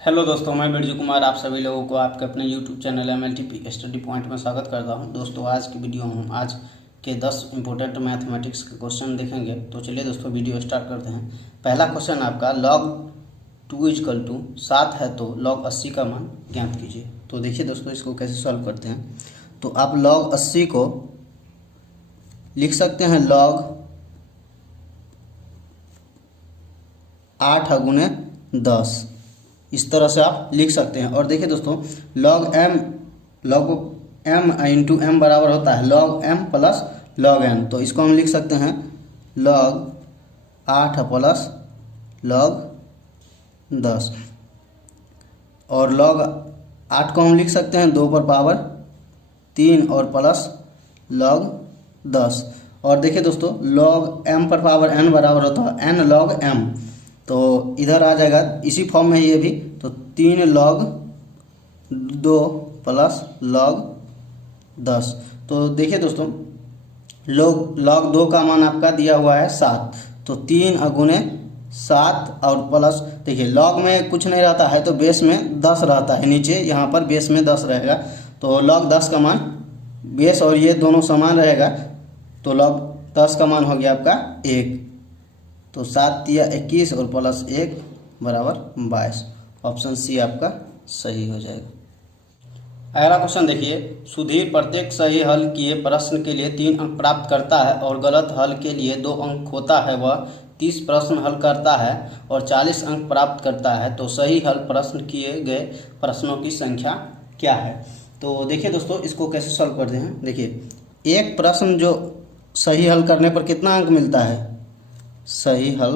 Hello दोस्तों, मैं बिरजू कुमार आप सभी लोगों को आपके अपने YouTube channel MLTP study point में स्वागत करता हूं। दोस्तों, आज की वीडियो में हम आज के 10 इंपॉर्टेंट मैथमेटिक्स के क्वेश्चन देखेंगे। तो चलिए दोस्तों, वीडियो स्टार्ट करते हैं। पहला क्वेश्चन आपका log 2 = 7 है तो log 80 का मान ज्ञात कीजिए। तो देखिए दोस्तों, इसको कैसे सॉल्व करते हैं। तो आप log 80 को लिख सकते हैं log 8 × 10, इस तरह से आप लिख सकते हैं। और देखिए दोस्तों, log m इंटू m बराबर होता है log m plus log n। तो इसको हम लिख सकते हैं log 8 प्लस log 10। और log 8 को हम लिख सकते हैं 2 पर पावर 3 और प्लस log 10। और देखिए दोस्तों, log m पर पावर n बराबर होता है n log m। तो इधर आ जाएगा इसी फॉर्म में ये भी। तो 3 log 2 प्लस log 10। तो देखिए दोस्तों, log 2 का मान आपका दिया हुआ है 7। तो 3 × 7 और प्लस, देखिए log में कुछ नहीं रहता है तो बेस में 10 रहता है, नीचे यहाँ पर बेस में 10 रहेगा। तो log 10 का मान, बेस और ये दोनों समान रहेगा, तो log 10 का मान हो गया आपका 1। तो 7 × 21 और प्लस 1 बराबर 22। ऑप्शन सी आपका सही हो जाएगा। अगला क्वेश्चन देखिए, सुधीर प्रत्येक सही हल किए प्रश्न के लिए 3 अंक प्राप्त करता है और गलत हल के लिए 2 अंक खोता है। वह 30 प्रश्न हल करता है और 40 अंक प्राप्त करता है। तो सही हल प्रश्न किए गए प्रश्नों की संख्या क्या है। तो देखिए दोस्तों, इसको कैसे सॉल्व करते हैं। देखिए, एक प्रश्न जो सही हल करने पर कितना अंक मिलता है, सही हल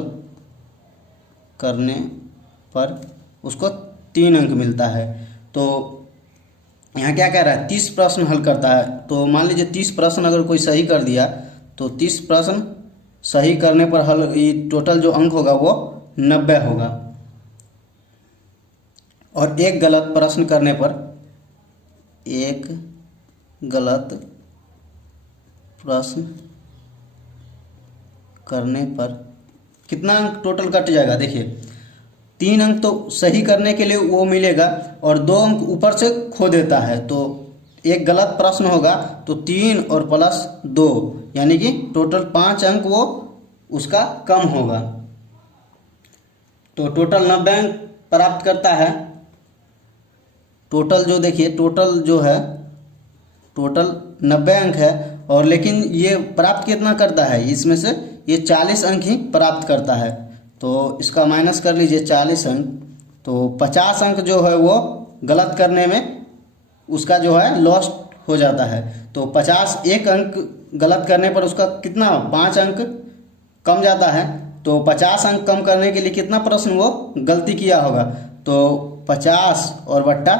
करने पर उसको 3 अंक मिलता है। तो यहाँ क्या कह रहा है, 30 प्रश्न हल करता है। तो मान लीजिए 30 प्रश्न अगर कोई सही कर दिया तो 30 प्रश्न सही करने पर हल टोटल जो अंक होगा वो 90 होगा। और एक गलत प्रश्न करने पर, एक गलत प्रश्न करने पर कितना अंक टोटल कट जाएगा। देखिए, 3 अंक तो सही करने के लिए वो मिलेगा और 2 अंक ऊपर से खो देता है। तो एक गलत प्रश्न होगा तो 3 और प्लस 2 यानी कि टोटल 5 अंक वो उसका कम होगा। तो टोटल 90 अंक प्राप्त करता है। टोटल जो देखिए, टोटल जो है टोटल 90 अंक है, और लेकिन ये प्राप्त कितना करता है, इसमें से ये 40 अंक ही प्राप्त करता है। तो इसका माइनस कर लीजिए 40 अंक। तो 50 अंक जो है वो गलत करने में उसका जो है लॉस्ट हो जाता है। तो 50, एक अंक गलत करने पर उसका कितना, 5 अंक कम जाता है। तो 50 अंक कम करने के लिए कितना प्रश्न वो गलती किया होगा, तो 50 और बट्टा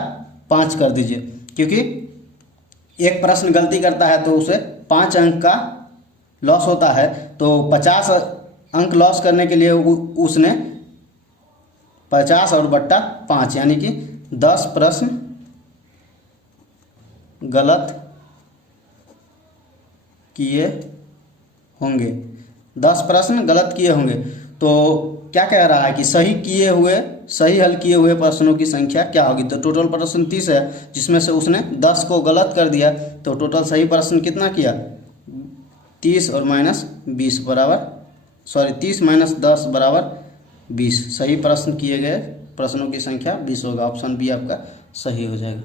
5 कर दीजिए, क्योंकि एक प्रश्न गलती करता है तो उसे 5 अंक का लॉस होता है। तो 50 अंक लॉस करने के लिए उसने 50 और बट्टा 5 यानी कि 10 प्रश्न गलत किए होंगे। 10 प्रश्न गलत किए होंगे। तो क्या कह रहा है कि सही हल किए हुए प्रश्नों की संख्या क्या होगी। तो टोटल प्रश्न 30 है, जिसमें से उसने 10 को गलत कर दिया। तो टोटल सही प्रश्न कितना किया, 30 और माइनस 20 बराबर, 30 - 10 बराबर 20। सही प्रश्न किए गए प्रश्नों की संख्या 20 होगा। ऑप्शन बी आपका सही हो जाएगा।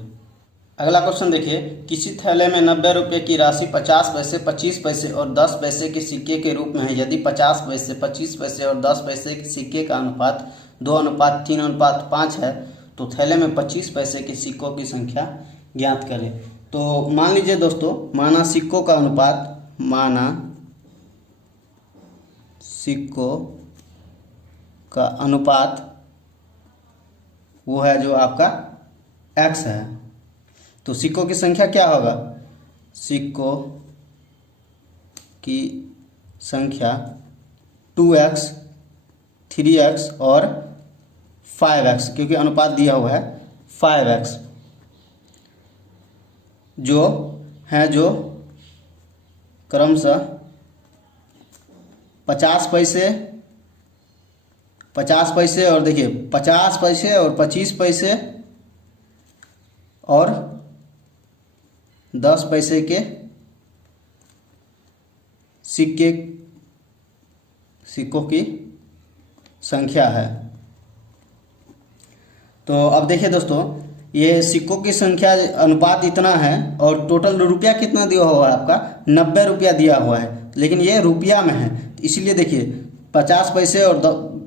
अगला क्वेश्चन देखिए, किसी थैले में 90 रुपये की राशि 50 पैसे, 25 पैसे और 10 पैसे के सिक्के के रूप में है। यदि 50 पैसे, 25 पैसे और 10 पैसे के सिक्के का अनुपात 2:3:5 है तो थैले में 25 पैसे के सिक्कों की संख्या ज्ञात करें। तो मान लीजिए दोस्तों, माना सिक्कों का अनुपात वो है जो आपका x है। तो सिक्कों की संख्या क्या होगा, सिक्कों की संख्या 2x, 3x और 5x, क्योंकि अनुपात दिया हुआ है 5x, जो क्रमशः 50 पैसे, 50 पैसे और देखिए 50 पैसे और 25 पैसे और 10 पैसे के सिक्कों की संख्या है। तो अब देखिए दोस्तों, ये सिक्कों की संख्या अनुपात इतना है और टोटल रुपया कितना दिया हुआ है आपका 90 रुपया दिया हुआ है, लेकिन ये रुपया में है, तो इसलिए देखिए 50 पैसे और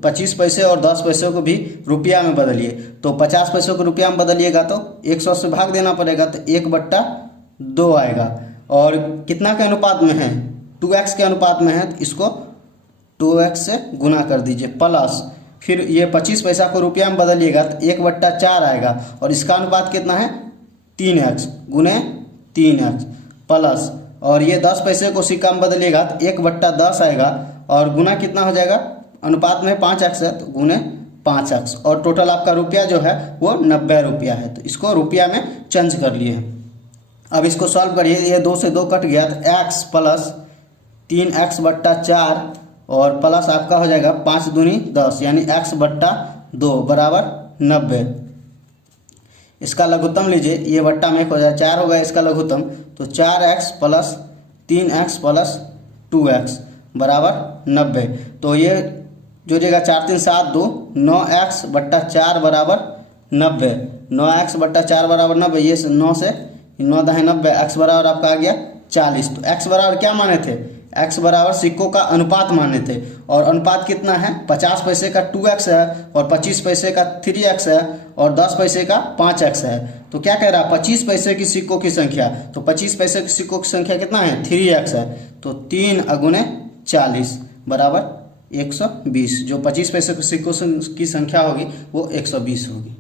25 पैसे और 10 पैसे को भी रुपया में बदलिए। तो 50 पैसे को रुपया में बदलिएगा तो 100 से भाग देना पड़ेगा, तो 1/2 आएगा। और कितना के अनुपात में है, 2x के अनुपात में है, तो इसको 2x से गुना कर दीजिए, प्लस फिर ये 25 पैसा को रुपया में बदलिएगा तो 1/4 आएगा। और इसका अनुपात कितना है 3x गुने 3x प्लस, और ये 10 पैसे को सिक्का में बदलिएगा तो 1/10 आएगा, और गुना कितना हो जाएगा, अनुपात में 5x है तो गुने 5x, और टोटल आपका रुपया जो है वो 90 रुपया है। तो इसको रुपया में चेंज कर लिए। अब इसको सॉल्व करिए, ये 2 से 2 कट गया तो x प्लस 3x/4 और प्लस आपका हो जाएगा 5 दूनी 10 यानी x/2 बराबर 90। इसका लघुत्तम लीजिए, ये बट्टा में 1 हो जाए 4 होगा इसका लघुत्तम, तो 4x plus 3x plus 2x बराबर 90। तो ये जोड़िएगा 4 3 7 2 9x/4 बराबर 90। 9x/4 बराबर 90, ये 9 से 9 दाएं 90, x बराबर आपका आ गया 40। तो x बराबर क्या माने थे, x बराबर सिक्कों का अनुपात माने थे, और अनुपात कितना है 50 पैसे का 2x है और 25 पैसे का 3x है और 10 पैसे का 5x है। तो क्या कह रहा है 25 पैसे की सिक्कों की संख्या, तो 25 पैसे की सिक्कों की संख्या कितना है 3x है, तो 3 × 40 बराबर 120। जो 25 पैसे की सिक्कों की संख्या होगी वो 120 होगी।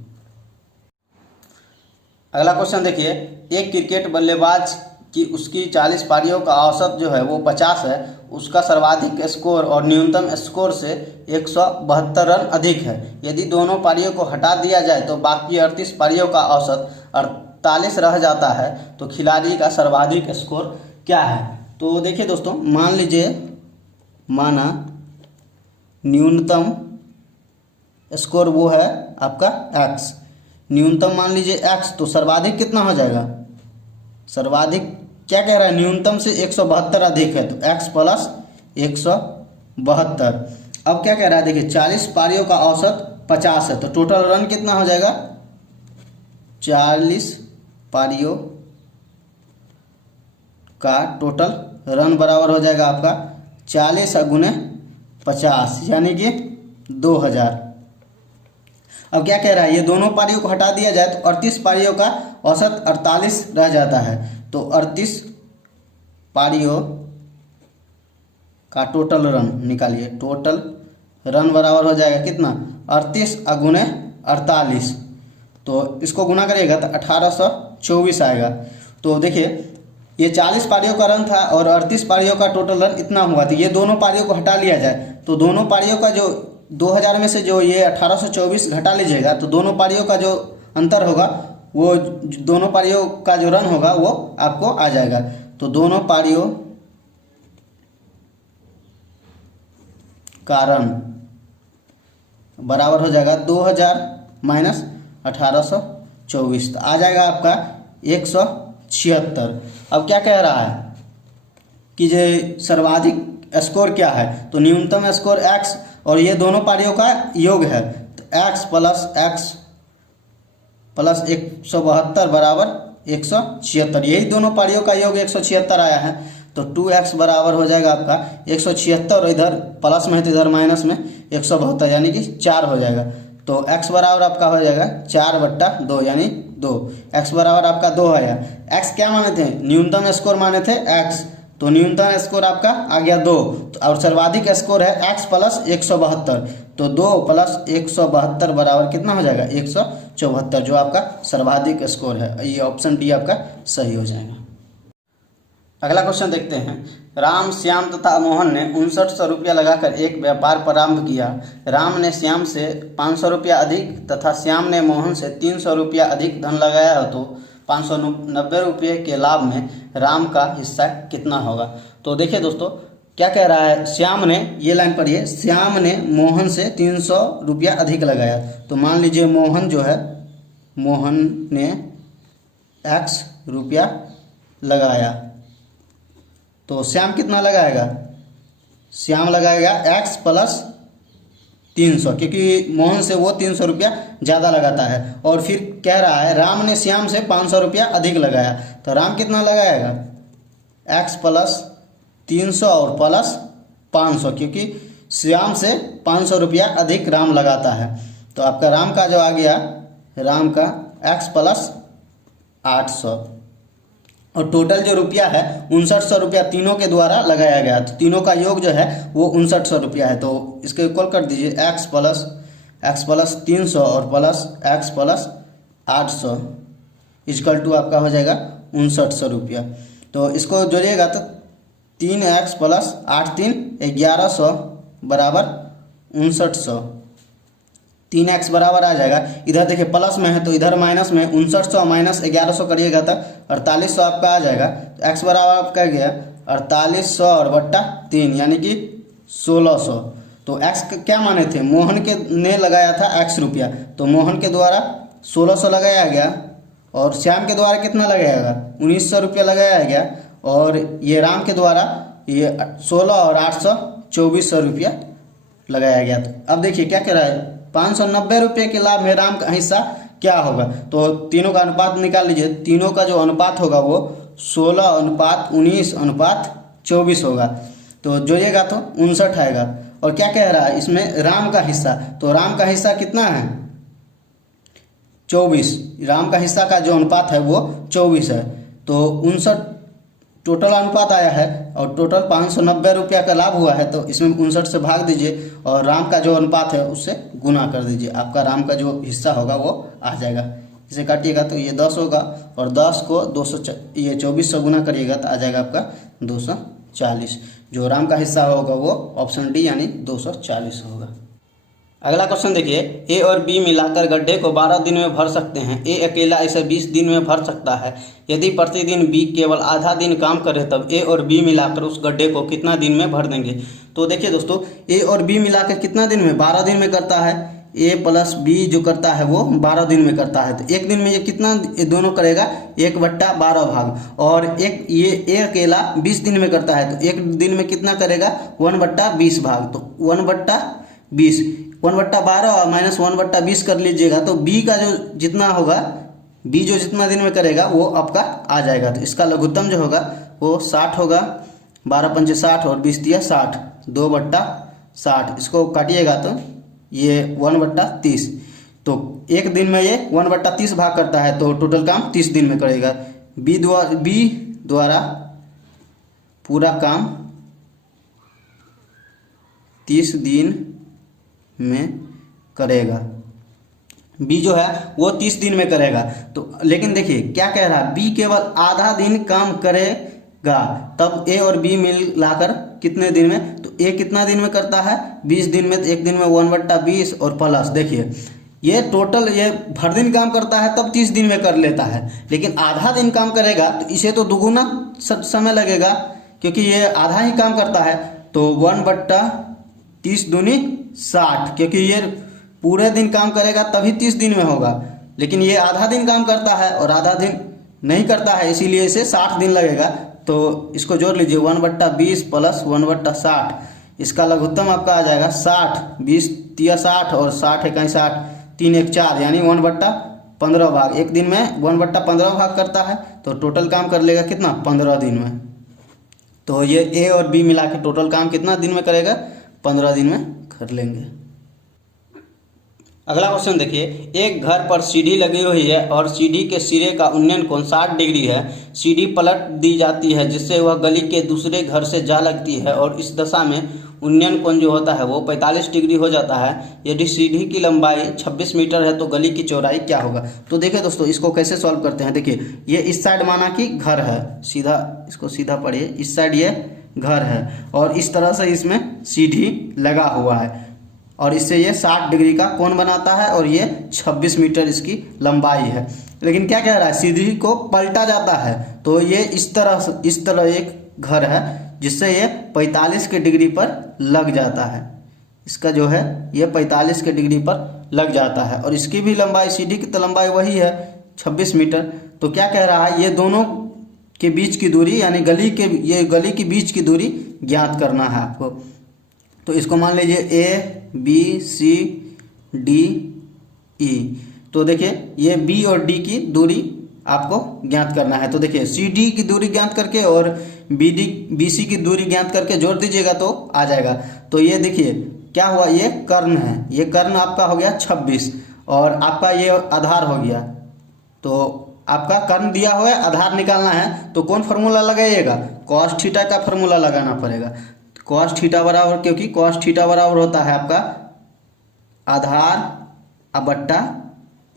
अगला क्वेश्चन देखिए, एक क्रिकेट बल्लेबाज कि उसकी 40 पारियों का औसत जो है वो 50 है, उसका सर्वाधिक स्कोर और न्यूनतम स्कोर से 172 रन अधिक है। यदि दोनों पारियों को हटा दिया जाए तो बाकी 38 पारियों का औसत 48 रह जाता है, तो खिलाड़ी का सर्वाधिक स्कोर क्या है। तो देखिए दोस्तों, मान लीजिए माना न्यूनतम स्कोर वो है आपका x, न्यूनतम मान लीजिए x, तो सर्वाधिक कितना हो जाएगा, सर्वाधिक क्या कह रहा है न्यूनतम से 172 अधिक है, तो x प्लस 172। अब क्या कह रहा है देखिए 40 पारियों का औसत 50 है, तो टोटल रन कितना हो जाएगा 40 पारियों का टोटल रन बराबर हो जाएगा आपका 40 × 50 यानी कि 2000। अब क्या कह रहा है, ये दोनों पारियों को हटा दिया जाए तो 38 पारियों का औसत 48 रह जाता है, तो 38 पारियों का टोटल रन निकालिए। टोटल रन बराबर हो जाएगा कितना 38 × 48, तो इसको गुना करिएगा तो 1824 आएगा। तो देखिए ये 40 पारियों का रन था और 38 पारियों का टोटल रन इतना हुआ, तो ये दोनों पारियों को हटा लिया जाए तो दोनों पारियों का जो 2000 में से जो ये 1824 घटा लीजिएगा, तो दोनों पारियों का जो अंतर होगा वो दोनों पारियों का जो रन होगा वो आपको आ जाएगा। तो दोनों पारियों का रन बराबर हो जाएगा 2000 माइनस 1824, तो आ जाएगा आपका 176। अब क्या कह रहा है कि जो सर्वाधिक स्कोर क्या है, तो न्यूनतम स्कोर x और ये दोनों पारियों का योग है, तो x प्लस 172 बराबर 176। यही दोनों पारियों का योग 176 आया है, तो 2x बराबर हो जाएगा आपका 176 और इधर प्लस में है तो इधर माइनस में 172 यानी कि 4 हो जाएगा। तो x बराबर आपका हो जाएगा 4/2 यानी 2। x बराबर आपका 2 आया। x क्या माने थे, न्यूनतम स्कोर माने थे x, तो न्यूनतम स्कोर आपका आ गया 2, और सर्वाधिक स्कोर है x प्लस 172, तो 2 प्लस 172 बराबर कितना हो जाएगा 174, जो आपका सर्वाधिक स्कोर है। ये ऑप्शन डी आपका सही हो जाएगा। अगला क्वेश्चन देखते हैं। राम, श्याम तथा मोहन ने 5900 रुपया लगाकर एक व्यापार प्रारंभ किया। राम ने श्याम से 500 रुपया अधिक तथा श्याम ने मोहन से 300 रुपया अधिक धन लगाया हो, तो 590 रुपये के लाभ में राम का हिस्सा कितना होगा। तो देखिए दोस्तों, क्या कह रहा है, श्याम ने, ये लाइन पढ़िए, श्याम ने मोहन से 300 रुपया अधिक लगाया। तो मान लीजिए मोहन जो है, मोहन ने x रुपया लगाया, तो श्याम कितना लगाएगा, श्याम लगाएगा x प्लस 300, क्योंकि मोहन से वो 300 रुपया ज़्यादा लगाता है। और फिर कह रहा है राम ने श्याम से 500 रुपया अधिक लगाया, तो राम कितना लगाएगा, x प्लस 300 और प्लस 500, क्योंकि श्याम से 500 रुपया अधिक राम लगाता है। तो आपका राम का जो आ गया, राम का x प्लस 800, और टोटल जो रुपया है 5900 रुपया तीनों के द्वारा लगाया गया। तो तीनों का योग जो है वो 5900 रुपया है। तो इसको इक्वल कर दीजिए, x प्लस 300 और plus x plus 800 equal to आपका हो जाएगा 5900 रुपया। तो इसको जोड़िएगा तो 3x प्लस 8 3 1100 बराबर 5900, 3x बराबर आ जाएगा। इधर देखिए प्लस में है तो इधर माइनस में, 5900 माइनस 1100 करिएगा तो 4800 आपका आ जाएगा। तो x बराबर आपका गया 4800 और बट्टा 3 यानी कि 1600। तो x क्या माने थे, मोहन के ने लगाया था x रुपया, तो मोहन के द्वारा 1600 लगाया गया, और श्याम के द्वारा कितना लगाएगा, 1900 रुपया लगाया गया, और ये राम के द्वारा ये 16 और 800 2400 रुपया लगाया गया। तो अब देखिए क्या कह रहा है, 590 रुपये के लाभ में राम का हिस्सा क्या होगा। तो तीनों का अनुपात निकाल लीजिए, तीनों का जो अनुपात होगा वो 16:19:24 होगा। तो जोड़िएगा तो 59 आएगा। और क्या कह रहा है इसमें, राम का हिस्सा, तो राम का हिस्सा कितना है, 24, राम का हिस्सा का जो अनुपात है वो 24 है। तो 59 टोटल अनुपात आया है, और टोटल 590 रुपया का लाभ हुआ है, तो इसमें 59 से भाग दीजिए और राम का जो अनुपात है उससे गुना कर दीजिए, आपका राम का जो हिस्सा होगा वो आ जाएगा। इसे काटिएगा तो ये 10 होगा, और 10 को 2400 गुना करिएगा तो आ जाएगा आपका 240। जो राम का हिस्सा होगा वो ऑप्शन डी यानी 240 होगा। अगला क्वेश्चन देखिए, ए और बी मिलाकर गड्ढे को 12 दिन में भर सकते हैं। ए अकेला इसे 20 दिन में भर सकता है। यदि प्रतिदिन बी केवल आधा दिन काम करे तब ए और बी मिलाकर उस गड्ढे को कितना दिन में भर देंगे। तो देखिए दोस्तों, ए और बी मिलाकर कितना दिन में, 12 दिन में करता है। ए प्लस बी जो करता है वो 12 दिन में करता है। तो एक दिन में ये कितना दोनों करेगा, 1/12 भाग, और एक ये ए अकेला 20 दिन में करता है, तो एक दिन में कितना करेगा, 1/20 भाग। तो 1/20 1/12 माइनस 1/20 कर लीजिएगा, तो बी का जो जितना होगा, बी जो जितना दिन में करेगा वो आपका आ जाएगा। तो इसका लघुत्तम जो होगा वो 60 होगा, 12 पंचे 60 और 20 दिया 60, 2/60। इसको काटिएगा तो ये 1/30। तो एक दिन में ये 1/30 भाग करता है, तो टोटल काम 30 दिन में करेगा। बी द्वारा पूरा काम 30 दिन में करेगा। बी जो है वो 30 दिन में करेगा। तो लेकिन देखिए क्या कह रहा है, बी केवल आधा दिन काम करेगा, तब ए और बी मिलाकर कितने दिन में, तो ए कितना दिन में करता है, 20 दिन में। तो एक दिन में 1/20 और प्लस, देखिए ये टोटल ये भर दिन काम करता है तब 30 दिन में कर लेता है, लेकिन आधा दिन काम करेगा तो इसे तो दुगुना समय लगेगा, क्योंकि ये आधा ही काम करता है। तो 1/30 दूनी 60, क्योंकि ये पूरे दिन काम करेगा तभी 30 दिन में होगा, लेकिन ये आधा दिन काम करता है और आधा दिन नहीं करता है, इसीलिए इसे 60 दिन लगेगा। तो इसको जोड़ लीजिए, 1/20 प्लस 1/60, इसका लघुत्तम आपका आ जाएगा 60, 20 तिया 60 और 60 इकाई 60, 3 1 4 यानी 1/15 भाग। एक दिन में 1/15 भाग करता है, तो टोटल काम कर लेगा कितना, 15 दिन में। तो ये ए और बी मिला के टोटल काम कितना दिन में करेगा, 15 दिन में कर लेंगे। अगला क्वेश्चन देखिए, एक घर पर सीढ़ी लगी हुई है और सीढ़ी के सिरे का उन्नयन कोण 60 डिग्री है। सीढ़ी पलट दी जाती है जिससे वह गली के दूसरे घर से जा लगती है, और इस दशा में उन्नयन कोण जो होता है वो 45 डिग्री हो जाता है। यदि सीढ़ी की लंबाई 26 मीटर है तो गली की चौड़ाई क्या होगा। तो देखिए दोस्तों, इसको कैसे सॉल्व करते हैं। देखिए ये इस साइड माना कि घर है, सीधा इसको सीधा पढ़िए, इस साइड ये घर है और इस तरह से इसमें सीढ़ी लगा हुआ है, और इससे ये 60 डिग्री का कोण बनाता है, और ये 26 मीटर इसकी लंबाई है। लेकिन क्या कह रहा है, सीढ़ी को पलटा जाता है, तो ये इस तरह एक घर है जिससे ये 45 के डिग्री पर लग जाता है। इसका जो है ये 45 के डिग्री पर लग जाता है और इसकी भी लंबाई CD की तो लंबाई वही है 26 मीटर। तो क्या कह रहा है, ये दोनों के बीच की दूरी यानी गली के बीच की दूरी ज्ञात करना है आपको। तो इसको मान लीजिए ABCDE। तो देखिए ये B और D की दूरी आपको ज्ञात करना है। तो देखिए CD की दूरी ज्ञात करके और BC की दूरी ज्ञात करके जोड़ दीजिएगा तो आ जाएगा। तो ये देखिए क्या हुआ, ये कर्ण है, ये कर्ण आपका हो गया 26 और आपका ये आधार हो गया। तो आपका कर्ण दिया हुआ है, आधार निकालना है तो कौन फार्मूला लगाइएगा, कॉस थीटा का फार्मूला लगाना पड़ेगा। कॉस थीटा बराबर, क्योंकि कॉस थीटा बराबर होता है आपका आधार बट्टा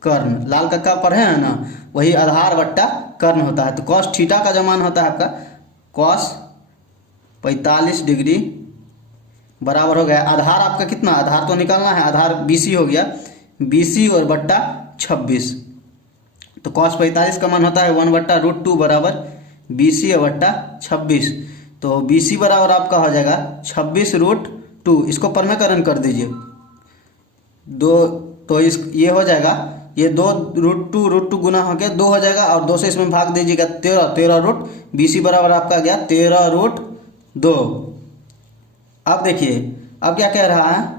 कर्ण, लाल कक्का पढ़े हैं ना, वही आधार बट्टा कर्ण होता है। तो कॉस थीटा का जो मान होता है आपका कॉस 45 डिग्री बराबर हो गया आधार आपका कितना, आधार तो निकालना है, आधार BC हो गया, BC और बट्टा 26। तो cos 45 का मान होता है 1/√2 बराबर BC और बट्टा 26। तो BC बराबर आपका हो जाएगा 26√2। इसको परमेकरण कर दीजिए दो, तो ये हो जाएगा, ये 2√2 गुना हो गया 2 हो जाएगा और 2 से इसमें भाग दीजिएगा 13 BC बराबर आपका गया 13√2। अब देखिए अब क्या कह रहा है,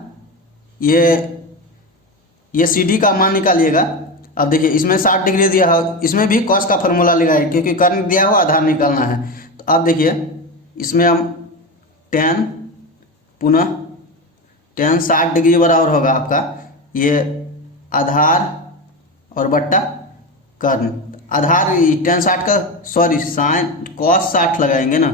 ये CD का मान निकालिएगा। अब देखिए इसमें 60 डिग्री दिया है, इसमें भी कॉस का फार्मूला लगाए क्योंकि कर्ण दिया हुआ आधार निकालना है। तो अब देखिए इसमें हम tan पुनः tan 60 डिग्री बराबर होगा आपका ये आधार और बट्टा कर्ण। आधार tan 60 का सॉरी साइन cos 60 लगाएंगे ना,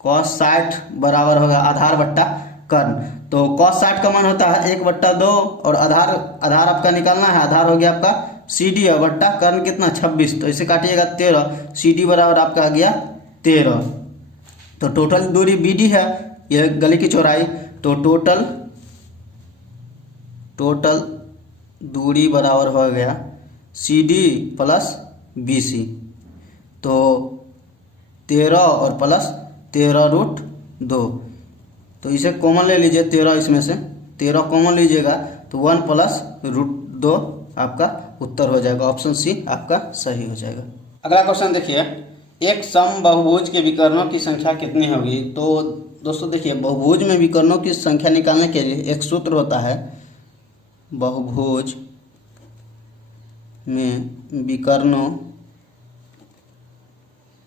cos 60 बराबर होगा आधार बट्टा कर्ण। तो cos 60 का मान होता है 1/2 और आधार आपका निकालना है, आधार हो गया आपका CD और बट्टा कर्ण कितना 26। तो इसे काटिएगा 13, CD बराबर आपका आ गया 13। तो टोटल दूरी BD है, यह गली की चौड़ाई। तो टोटल दूरी बराबर हो गया CD प्लस BC। तो 13 और प्लस 13√2। तो इसे कॉमन ले लीजिए, 13 इसमें से 13 कॉमन लीजिएगा तो 1 + √2 आपका उत्तर हो जाएगा। ऑप्शन C आपका सही हो जाएगा। अगला क्वेश्चन देखिए, एक सम बहुभुज के विकर्णों की संख्या कितनी होगी। तो दोस्तों देखिए बहुभुज में विकर्णों की संख्या निकालने के लिए एक सूत्र होता है, बहुभुज में विकर्णों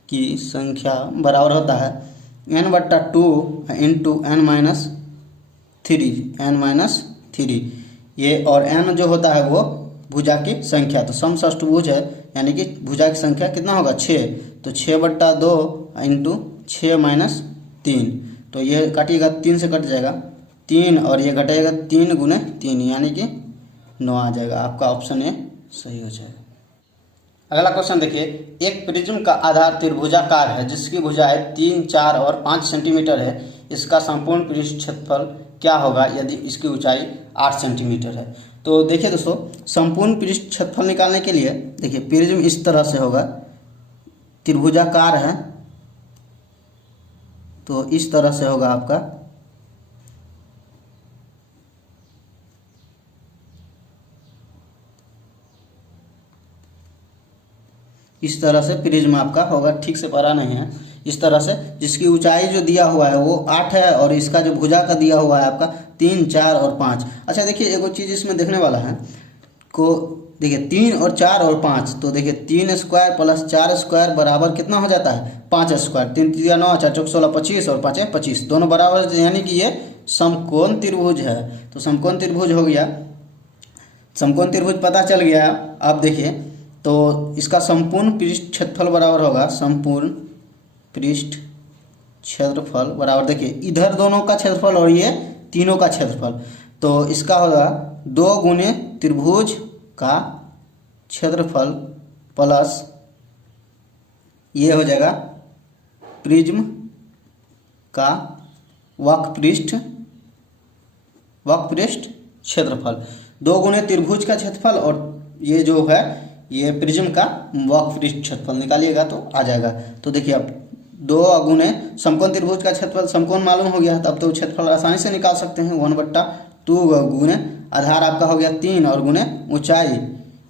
की संख्या बराबर होता है n/2 इंटू n-3 ये, और n जो होता है वो भुजा की संख्या। तो समषष्ठभुज है यानी कि भुजा की संख्या कितना होगा 6। तो 6/2 इंटू 6 - 3। तो ये काटिएगा 3 से कट जाएगा 3 और ये घटेगा 3 × 3 यानी कि 9 आ जाएगा। आपका ऑप्शन ए सही हो जाएगा। अगला क्वेश्चन देखिए, एक प्रिज्म का आधार त्रिभुजाकार है जिसकी भुजाएं 3, 4 और 5 सेंटीमीटर है। इसका संपूर्ण पृष्ठ क्षेत्रफल क्या होगा यदि इसकी ऊंचाई 8 सेंटीमीटर है। तो देखिए दोस्तों, संपूर्ण पृष्ठ क्षेत्रफल निकालने के लिए देखिए प्रिज्म इस तरह से होगा, त्रिभुजाकार है तो इस तरह से होगा आपका। इस तरह से प्रिज्म आपका होगा, ठीक से पढ़ा नहीं है। इस तरह से जिसकी ऊंचाई जो दिया हुआ है वो 8 है और इसका जो भुजा का दिया हुआ है आपका 3, 4 और 5। अच्छा देखिए एक चीज़ इसमें देखने वाला है को, देखिए 3 और 4 और 5। तो देखिए 3 स्क्वायर प्लस 4 स्क्वायर बराबर कितना हो जाता है 5 स्क्वायर। 3 × 3 = 9, 4 × 4 = 16, 25 और 5 × 25 दोनों बराबर, यानी कि ये समकोण त्रिभुज है। तो समकोण त्रिभुज हो गया, समकोण त्रिभुज पता चल गया। अब देखिए तो इसका संपूर्ण पृष्ठ क्षेत्रफल बराबर होगा, संपूर्ण पृष्ठ क्षेत्रफल बराबर, देखिए इधर दोनों का क्षेत्रफल और ये तीनों का क्षेत्रफल। तो इसका होगा 2 × त्रिभुज का क्षेत्रफल प्लस ये हो जाएगा प्रिज्म का वक्रपृष्ठ क्षेत्रफल। 2 × त्रिभुज का क्षेत्रफल और ये जो है ये प्रिज्म का वक्रपृष्ठ क्षेत्रफल निकालिएगा तो आ जाएगा। तो देखिए आप 2 गुने समकोण त्रिभुज का क्षेत्रफल समकोण मालूम हो गया, तब तो क्षेत्रफल आसानी से निकाल सकते हैं। 1/2 गुने आधार आपका हो गया 3 और गुने ऊंचाई,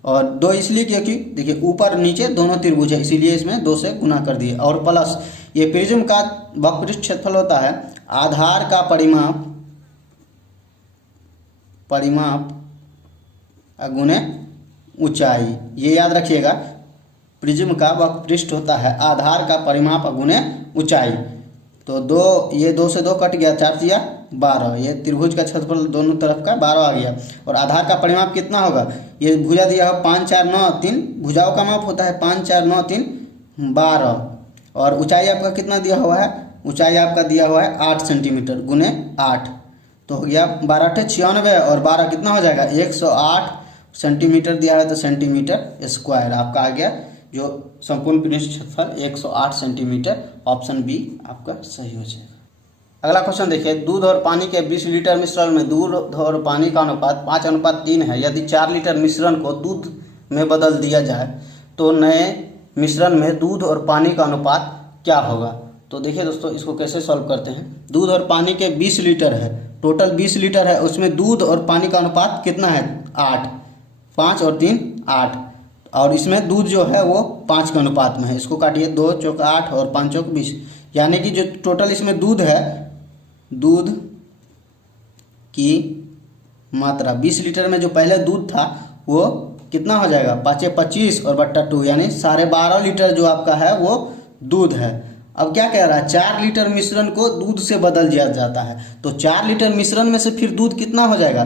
और 2 इसलिए क्योंकि देखिए ऊपर नीचे दोनों त्रिभुज है, इसीलिए इसमें 2 से गुना कर दिए। और प्लस ये प्रिज्म का वक्रपृष्ठ क्षेत्रफल होता है आधार का परिमाप गुने ऊंचाई। ये याद रखिएगा, प्रिज्म का वक्रपृष्ठ होता है आधार का परिमाप गुने ऊंचाई। तो 2 से 2 कट गया, 4 तिया 12, ये त्रिभुज का क्षेत्रफल दोनों तरफ का 12 आ गया। और आधार का परिमाप कितना होगा, ये भुजा दिया है 5 4 9 3, भुजाओं का माप होता है 5 4 9 3 12, और ऊंचाई आपका कितना दिया हुआ है, ऊंचाई आपका दिया हुआ है 8 सेंटीमीटर गुने 8, तो हो गया 12 × 96 और 12 कितना हो जाएगा 108 सेंटीमीटर दिया है, तो सेंटीमीटर स्क्वायर आपका आ गया जो संपूर्ण पृष्ठ क्षेत्रफल 108 सेंटीमीटर। ऑप्शन बी आपका सही हो जाएगा। अगला क्वेश्चन देखिए, दूध और पानी के 20 लीटर मिश्रण में दूध और पानी का अनुपात 5:3 है। यदि 4 लीटर मिश्रण को दूध में बदल दिया जाए तो नए मिश्रण में दूध और पानी का अनुपात क्या होगा। तो देखिए दोस्तों, इसको कैसे सॉल्व करते हैं। दूध और पानी के 20 लीटर है, टोटल 20 लीटर है, उसमें दूध और पानी का अनुपात कितना है 8, 5 और 3 8, और इसमें दूध जो है वो 5 के अनुपात में है। इसको काटिए, 2 चौक 8 और 5 चौक 20, यानी कि जो टोटल इसमें दूध है, दूध की मात्रा 20 लीटर में जो पहले दूध था वो कितना हो जाएगा 5 25 और बट्टा 2, यानी 12.5 लीटर जो आपका है वो दूध है। अब क्या कह रहा है, 4 लीटर मिश्रण को दूध से बदल दिया जाता है, तो 4 लीटर मिश्रण में से फिर दूध कितना हो जाएगा,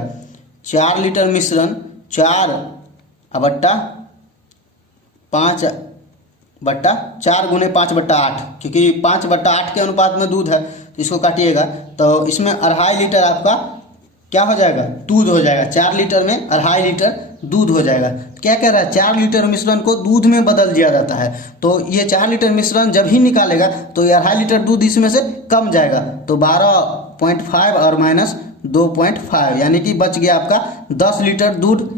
4 लीटर मिश्रण 4/5 गुने 5/8, क्योंकि 5/8 के अनुपात में दूध है, तो इसको काटिएगा तो इसमें 2.5 लीटर आपका क्या हो जाएगा दूध हो जाएगा। 4 लीटर में 2.5 लीटर दूध हो जाएगा। क्या कह रहा है, 4 लीटर मिश्रण को दूध में बदल दिया जाता है, तो ये 4 लीटर मिश्रण जब ही निकालेगा तो ये 2.5 लीटर दूध इसमें से कम जाएगा, तो 12.5 और -2.5, यानी कि बच गया आपका 10 लीटर दूध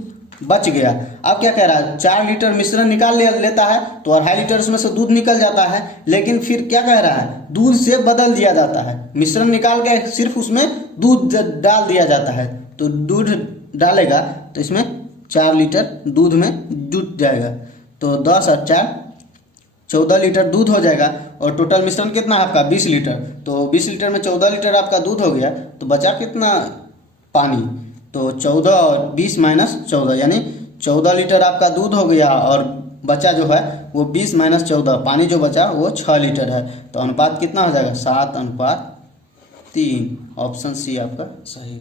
बच गया। अब क्या कह रहा है, 4 लीटर मिश्रण निकाल लेता है तो 2.5 लीटर उसमें से दूध निकल जाता है, लेकिन फिर क्या कह रहा है, दूध से बदल दिया जाता है। मिश्रण निकाल के सिर्फ उसमें दूध डाल दिया जाता है, तो दूध डालेगा तो इसमें 4 लीटर दूध में जुट जाएगा, तो 10 और 4 14 लीटर दूध हो जाएगा। और टोटल मिश्रण कितना है आपका 20 लीटर, तो 20 लीटर में 14 लीटर आपका दूध हो गया, तो बचा कितना पानी, तो 14 और 20 - 14, यानी 14 लीटर आपका दूध हो गया, और बचा जो है वो 20 - 14, पानी जो बचा वो 6 लीटर है, तो अनुपात कितना हो जाएगा 7:3। ऑप्शन सी आपका सही।